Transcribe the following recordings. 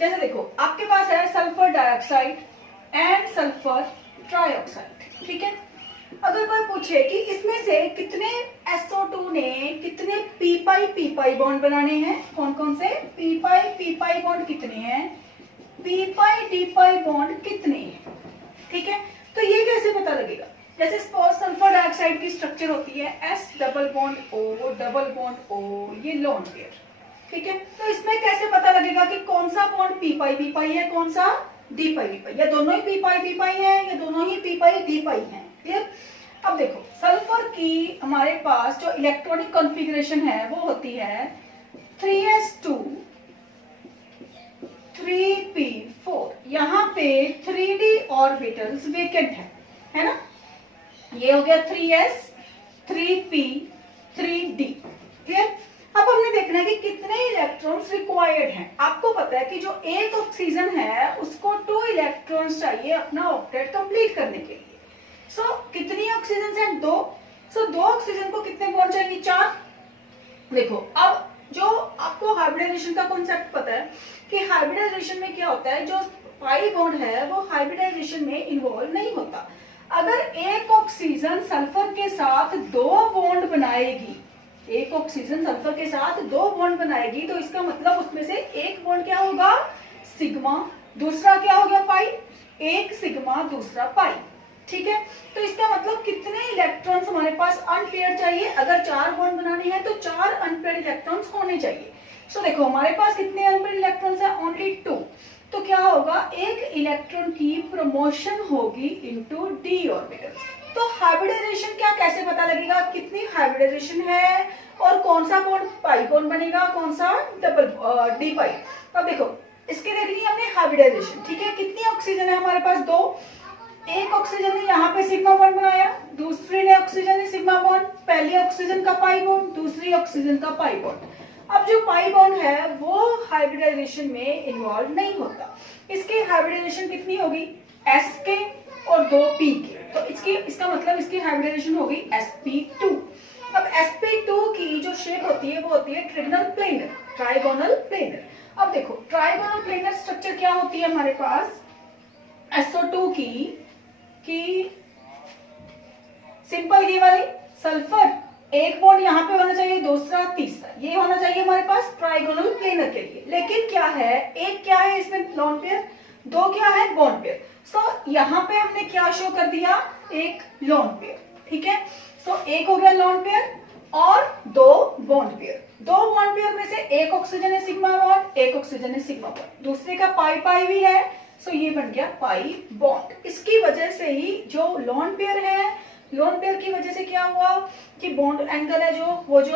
जैसे देखो आपके पास है sulphur dioxide and sulphur trioxide, ठीक है। अगर कोई पूछे कि इसमें से कितने SO2 ने कितने पी पाई बॉन्ड बनाने हैं, कौन कौन से पी पाई बॉन्ड कितने हैं, पी पाई बॉन्ड कितने हैं, ठीक है। तो ये कैसे पता लगेगा? जैसे सपोज सल्फर डाइऑक्साइड की स्ट्रक्चर होती है S डबल बॉन्ड O, ये लोन पेयर, ठीक है। तो इसमें कैसे पता लगेगा कि कौन सा बॉन्ड पी पाई है, कौन सा डी पाई, या दोनों ही पी पाई है, या दोनों ही पी डी पाई है, क्लियर। अब देखो सल्फर की हमारे पास जो इलेक्ट्रॉनिक कॉन्फ़िगरेशन है वो होती है 3s2 3p4, यहाँ पे 3d ऑर्बिटल्स वेकेंट है ना। ये हो गया 3s 3p 3d, क्लियर। अब हमने देखना है कि कितने इलेक्ट्रॉन्स रिक्वायर्ड हैं। आपको पता है कि जो एक ऑक्सीजन है उसको 2 इलेक्ट्रॉन्स चाहिए अपना ऑक्टेट कंप्लीट करने के लिए। सो कितनी ऑक्सीजन है? 2। सो 2 ऑक्सीजन को कितने बॉन्ड चाहिए? 4। देखो अब जो आपको हाइब्रिडाइजेशन का कॉन्सेप्ट पता है कि हाइब्रिडाइजेशन में क्या होता है, जो पाई बॉन्ड है वो हाइब्रिडाइजेशन में इन्वॉल्व नहीं होता। अगर एक ऑक्सीजन सल्फर के साथ 2 बॉन्ड बनाएगी, एक ऑक्सीजन सल्फर के साथ 2 बॉन्ड बनाएगी, तो इसका मतलब उसमें से एक बॉन्ड क्या होगा? सिग्मा, दूसरा क्या हो गया? पाई। एक सिग्मा दूसरा पाई, ठीक है। तो इसका मतलब कितने इलेक्ट्रॉन्स हमारे पास अनपेयर चाहिए? अगर 4 बॉन्ड बनाने हैं तो 4 अनपेयर इलेक्ट्रॉन्स होने चाहिए। सो देखो हमारे पास कितने अनपेयर इलेक्ट्रॉन्स है? ओनली 2। तो क्या होगा? एक इलेक्ट्रॉन की प्रमोशन होगी इनटू डी ऑर्बिटल। तो हाइब्रिडाइजेशन क्या कैसे पता लगेगा कितनी हाइब्रिडाइजेशन है और कौन सा बॉन्ड पाई बॉन्ड बनेगा, कौन सा डबल डी पाई। अब देखो इसके देखनी हमने हाइब्रिडाइजेशन, ठीक है। कितनी ऑक्सीजन है हमारे पास? 2। एक ऑक्सीजन ने यहाँ पे सिग्मा बॉन्ड बनाया, दूसरी ने ऑक्सीजन ने सिग्मा बॉन्ड, पहली ऑक्सीजन का पाई बॉन्ड, दूसरी ऑक्सीजन का पाई बॉन्ड। अब जो पाई बॉन्ड है वो हाइब्रिडाइजेशन में इन्वॉल्व नहीं होता। इसकी हाइब्रिडाइजेशन कितनी होगी? S के और 2 P के, तो इसका मतलब इसकी हाइब्रिडाइजेशन होगी sp2। अब sp2 की जो शेप होती है वो होती है ट्राइगोनल प्लेनर। अब देखो ट्राइगोनल प्लेनर स्ट्रक्चर क्या होती है हमारे पास? SO2 की सिंपल ये वाली सल्फर, एक बॉन्ड यहाँ पे होना चाहिए, दूसरा तीसरा, ये होना चाहिए हमारे पास ट्राइगोनल प्लेनर के लिए। लेकिन क्या है, एक क्या है इसमें लोन पेयर, 2 क्या है बॉन्ड पेयर। सो यहाँ पे हमने क्या शो कर दिया? एक लोन पेयर, ठीक है। सो एक हो गया लोन पेयर और 2 बॉन्ड पेयर। 2 बॉन्ड पेयर में से एक ऑक्सीजन है सिग्मा बॉन्ड, एक ऑक्सीजन है सिग्मा बॉन्ड, दूसरे का पाई भी है। सो ये बन गया पाई बॉन्ड। इसकी वजह से ही जो लोन पेयर है, लोन पेयर की वजह से क्या हुआ कि बॉन्ड एंगल है जो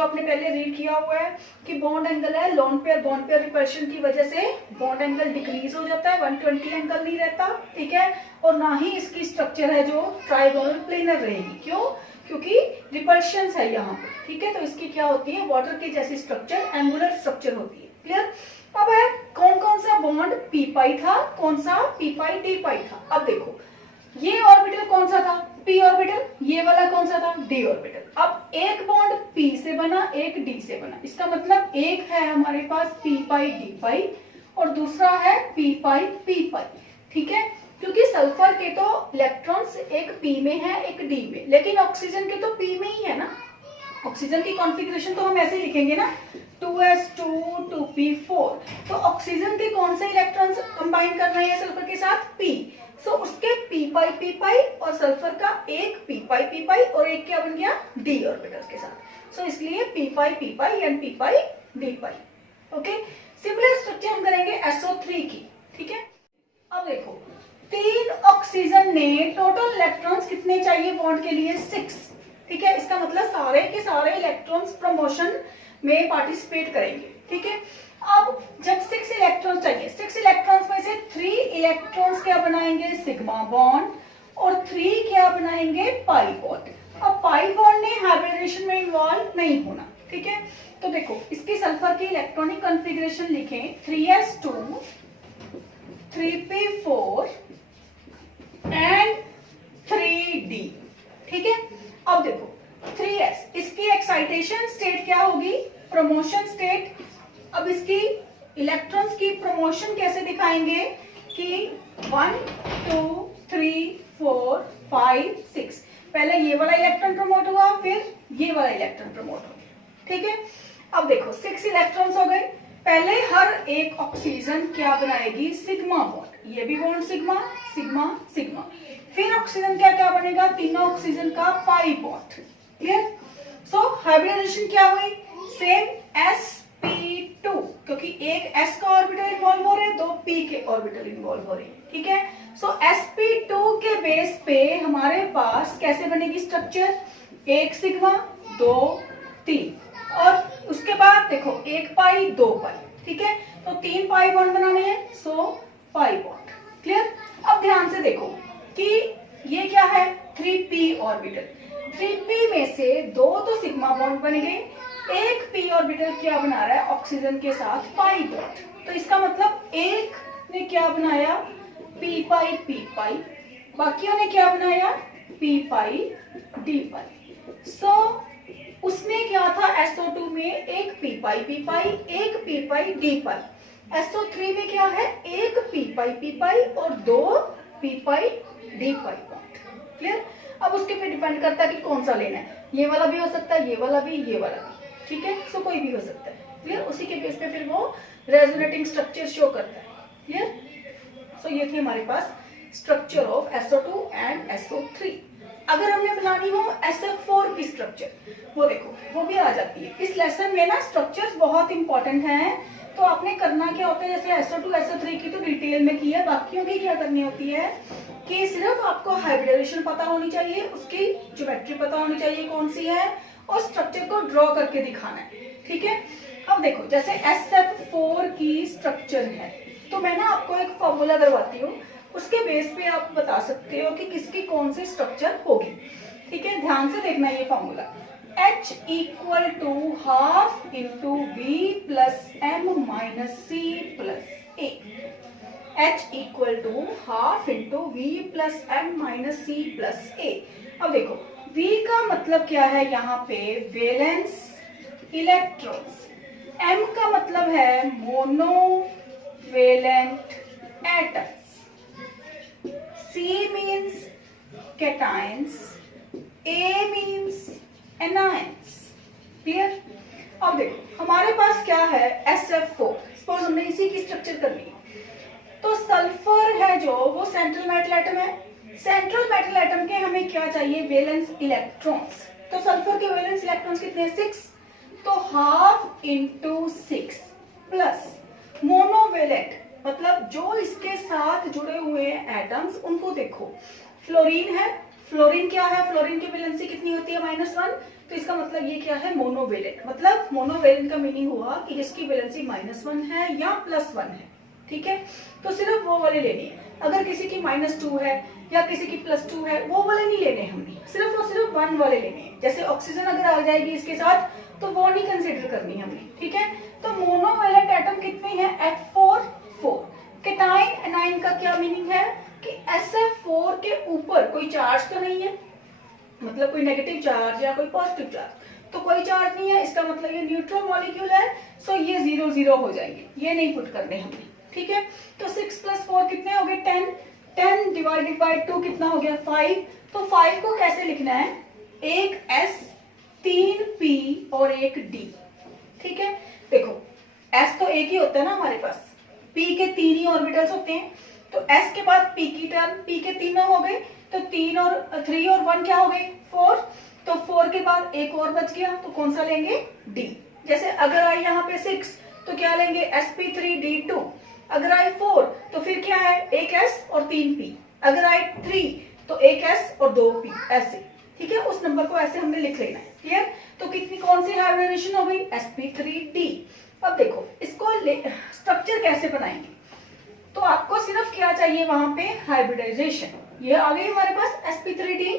आपने पहले रीड किया हुआ है कि बॉन्ड एंगल है lone pair bond pair repulsion की वजह से बॉन्ड एंगल डिक्रीज हो जाता है, 120 एंगल नहीं रहता, ठीक है। और ना ही इसकी स्ट्रक्चर है जो ट्राइगोनल प्लेनर रहेगी। क्यों? क्योंकि रिपल्शन है यहाँ पे, ठीक है। तो इसकी क्या होती है? वाटर की जैसी स्ट्रक्चर, एंगुलर स्ट्रक्चर होती है, क्लियर। अब है कौन कौन सा बॉन्ड पी पाई था, कौन सा पी पाई डी पाई था। अब देखो ये ऑर्बिटल कौन सा था? P orbital. ये वाला कौन सा था? D orbital. अब एक बॉन्ड पी से बना, एक डी से बना, इसका मतलब एक है हमारे पास पी पाई डी पाई और दूसरा है पी पाई पी पाई, ठीक है। क्योंकि सल्फर के तो इलेक्ट्रॉन्स एक पी में है एक डी में, लेकिन ऑक्सीजन के तो पी में ही है ना। ऑक्सीजन की कॉन्फ़िगरेशन तो हम ऐसे लिखेंगे ना 2s2 2p4। तो ऑक्सीजन के कौन से इलेक्ट्रॉन्स कंबाइन कर रहे हैं सल्फर के साथ? p। सो उसके p पाई और सल्फर का एक p पाई और एक क्या बन गया? d ऑर्बिटल्स के साथ। सो इसलिए p pi and p pi d pi. Okay, similar structure हम करेंगे SO3 की, ठीक है। अब देखो 3 ऑक्सीजन ने टोटल इलेक्ट्रॉन्स कितने चाहिए बॉन्ड के लिए? 6, ठीक है। इसका मतलब सारे के सारे इलेक्ट्रॉन्स प्रमोशन में पार्टिसिपेट करेंगे, ठीक है। अब जब 6 इलेक्ट्रॉन्स चाहिए, 6 इलेक्ट्रॉन्स में से 3 इलेक्ट्रॉन्स क्या बनाएंगे? सिग्मा बॉन्ड और 3 क्या बनाएंगे? Pi bond. अब पाई बॉन्ड ने हाइब्रिडेशन में इन्वॉल्व नहीं होना, ठीक है। तो देखो इसकी सल्फर की इलेक्ट्रॉनिक कॉन्फ़िगरेशन लिखें 3s2 3p4 एंड 3d, ठीक है। अब देखो 3s इसकी एक्साइटेशन स्टेट क्या होगी? Promotion state. अब इसकी इलेक्ट्रॉन्स की प्रमोशन कैसे दिखाएंगे कि 1 2 3 4 5 6, पहले ये वाला इलेक्ट्रॉन प्रमोट हुआ, फिर ये वाला इलेक्ट्रॉन प्रमोट हो गया। ठीक है, अब देखो 6 इलेक्ट्रॉन्स हो गए। पहले हर एक ऑक्सीजन क्या बनाएगी, सिग्मा बॉन्ड, ये भी बॉन्ड सिग्मा सिग्मा सिग्मा। फिर ऑक्सीजन क्या क्या बनेगा, तीनों ऑक्सीजन का पाई बॉन्ड। क्लियर? सो हाइब्रिडाइजेशन क्या हुई, सेम sp2, क्योंकि एक s का ऑर्बिटल इन्वॉल्व हो रहे हैं, दो p के ऑर्बिटल इन्वॉल्व हो रहे हैं। ठीक है, सो sp2 के बेस पे हमारे पास कैसे बनेगी स्ट्रक्चर, एक सिग्मा दो तीन, और उसके बाद देखो एक पाई दो पाई। ठीक है, तो तीन पाई बॉन्ड बनाने हैं, सो पाई बॉन्ड। क्लियर? अब ध्यान से देखो कि ये क्या है, 3p ऑर्बिटल, 3p में से दो तो सिग्मा बॉन्ड बन गए, एक p ऑर्बिटल क्या बना रहा है ऑक्सीजन के साथ पाई बॉन्ड। तो इसका मतलब एक ने क्या बनाया, p पाई, बाकियों ने क्या बनाया, p पाई d पाई। सो उसमें क्या था, SO2 में एक p पाई एक p पाई d पाई। SO3 में क्या है, एक p पाई और दो p पाई d पाई बॉन्ड। क्लियर? अब उसके पे डिपेंड करता है कि कौन सा लेना है, ये वाला भी हो सकता है, ये वाला भी, ये वाला भी। ठीक है, सो कोई भी हो सकता है। क्लियर? उसी के बेस पे फिर वो रेजोनेटिंग स्ट्रक्चर शो करता है। क्लियर? सो ये थी हमारे पास structure of SO2 and SO3। अगर हमने बनानी हो SF4 की स्ट्रक्चर, वो देखो वो भी आ जाती है इस लेसन में ना। स्ट्रक्चर्स बहुत इंपॉर्टेंट हैं, तो आपने करना क्या होता है, जैसे SO2 SO3 की तो डिटेल में की है, बाकियों की क्या करनी होती है कि सिर्फ आपको हाइब्रिडाइजेशन पता होनी चाहिए, उसकी ज्योमेट्री पता होनी चाहिए कौन सी है, और स्ट्रक्चर को ड्रॉ करके दिखाना है। ठीक है, अब देखो जैसे SF4 की स्ट्रक्चर है, तो मैं ना आपको एक फॉर्मूला करवाती हूँ, उसके बेस पे आप बता सकते हो कि किसकी कौन सी स्ट्रक्चर होगी। ठीक है, ध्यान से देखना ये formula, H equal to half into V plus M minus C plus A। H equal to half into V plus M minus C plus A। अब देखो V का मतलब क्या है, यहाँ पे वैलेंस इलेक्ट्रॉन्स, M का मतलब है monovalent atoms, C means cations, A means anions। Clear? अब देखो हमारे पास क्या है SF4, सपोज हमने इसी की स्ट्रक्चर करनी है, तो सल्फर है जो वो सेंट्रल मेटल एटम है, सेंट्रल मेटल एटम के हमें क्या चाहिए, वैलेंस इलेक्ट्रॉन्स। तो सल्फर के वैलेंस इलेक्ट्रॉन्स कितने हैं, 6, तो हाफ इंटू 6 प्लस मोनोवेलेंट, मतलब जो इसके साथ जुड़े हुए एटम्स उनको देखो, फ्लोरीन है, फ्लोरीन क्या है, फ्लोरीन की वैलेंसी कितनी होती है, -1, तो इसका मतलब ये क्या है, मोनोवेलेंट। मतलब मोनोवेलेंट का मीनिंग हुआ कि जिसकी वैलेंसी -1 है या +1 है। ठीक है, तो सिर्फ वो वाले लेने हैं। अगर किसी की -2 है या किसी की +2 है, वो वाले नहीं लेने हमने, सिर्फ 1 वाले लेने हैं। जैसे ऑक्सीजन अगर आ जाएगी इसके साथ तो वो नहीं कंसिडर करनी हमने। ठीक है, तो मोनोवेलेंट एटम कितने हैं, F4 4। केटाइन एनाइन का क्या मीनिंग है कि SF4 के ऊपर कोई चार्ज तो नहीं है, मतलब कोई नेगेटिव चार्ज या कोई पॉजिटिव चार्ज, तो कोई चार्ज नहीं है, इसका मतलब ये न्यूट्रल मॉलिक्यूल है। सो ये 0 0 हो जाएंगे, ये नहीं पुट करने हमने। ठीक है, तो 6 + 4 कितने हो गए, 10, 10 डिवाइडेड बाय 2 कितना हो गया, 5। तो 5 को कैसे लिखना है, एक S 3 P और एक D। ठीक है, देखो S तो एक ही होता है ना हमारे पास, P के 3 ही ऑर्बिटल्स होते हैं, तो S के बाद P की टर्म, P के 3 हो गए, तो 3 और 3 और 1 क्या हो गए, 4। तो 4 के बाद एक और बच गया, तो कौन सा लेंगे, D। जैसे अगर आई यहाँ पे 6 तो क्या लेंगे, sp3d2। अगर आई 4 तो फिर क्या है, एक S और 3 P। अगर आई 3 तो एक S और 2 P, ऐसे। ठीक है, उस नंबर को ऐसे हमने लिख लेना है। क्लियर? तो कितनी कौन सी हाइब्रिडाइजेशन हो गई, sp3d। अब देखो इसको स्ट्रक्चर कैसे बनाएंगे, तो आपको सिर्फ क्या चाहिए वहां पे, हाइब्रिडाइजेशन। ये आ गई हमारे पास sp3d।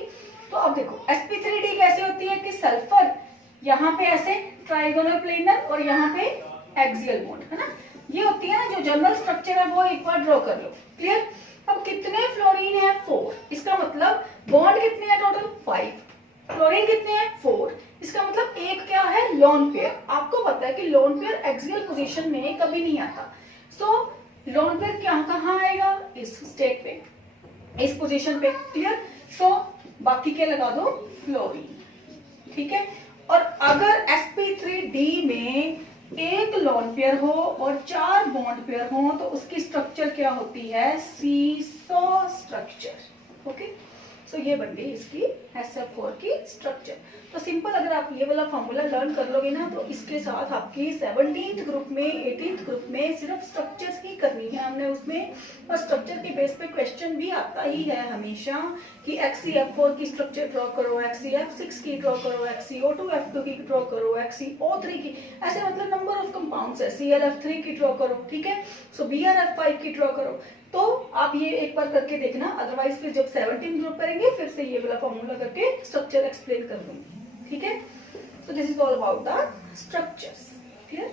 तो अब देखो sp3d कैसे होती है कि सल्फर यहाँ पे ऐसे ट्राइगोनल प्लेनर और यहाँ पे एक्सियल बॉन्ड, है ना, ये होती है ना जो जनरल स्ट्रक्चर है, वो एक बार ड्रॉ कर लो। क्लियर? अब कितने फ्लोरीन है, 4, इसका मतलब बॉन्ड कितने हैं टोटल, 5, फ्लोरीन कितने हैं, 4, इसका मतलब एक क्या है, लोन पेयर। आपको पता है कि लोन पेयर एक्सियल पोजीशन में कभी नहीं आता। सो लोन पेयर क्या कहाँ आएगा, इस स्टेट पे, इस पोजीशन पे, क्लियर। सो बाकी के लगा दो फ्लोरीन, ठीक है। और अगर sp3d में एक लोन पेयर हो और 4 बॉन्ड पेयर हो तो उसकी स्ट्रक्चर क्या होती है, सीसॉ स्ट्रक्चर। ओके, सो ये बन गई इसकी SF4 की स्ट्रक्चर। तो सिंपल अगर आप ये वाला फॉर्मूला लर्न कर लोगे ना तो इसके साथ आपकी 17th ग्रुप में 18th ग्रुप में सिर्फ स्ट्रक्चर्स ही करनी है हमने उसमें। और स्ट्रक्चर के बेस पे क्वेश्चन भी आता ही है हमेशा कि XeF4 की स्ट्रक्चर ड्रॉ करो, XeF6 की ड्रॉ करो, XeO2F2 की ड्रॉ करो, XeO3 की, ऐसे मतलब नंबर ऑफ कंपाउंड्स है, ClF3 की ड्रॉ करो, ठीक है। सो BrF5 की ड्रॉ करो। तो आप ये एक बार करके देखना, अदरवाइज फिर जब 17 ग्रुप करेंगे फिर से ये वाला फॉर्मूला करके स्ट्रक्चर एक्सप्लेन कर दूंगी, ठीक है। So this is all about the structures, clear.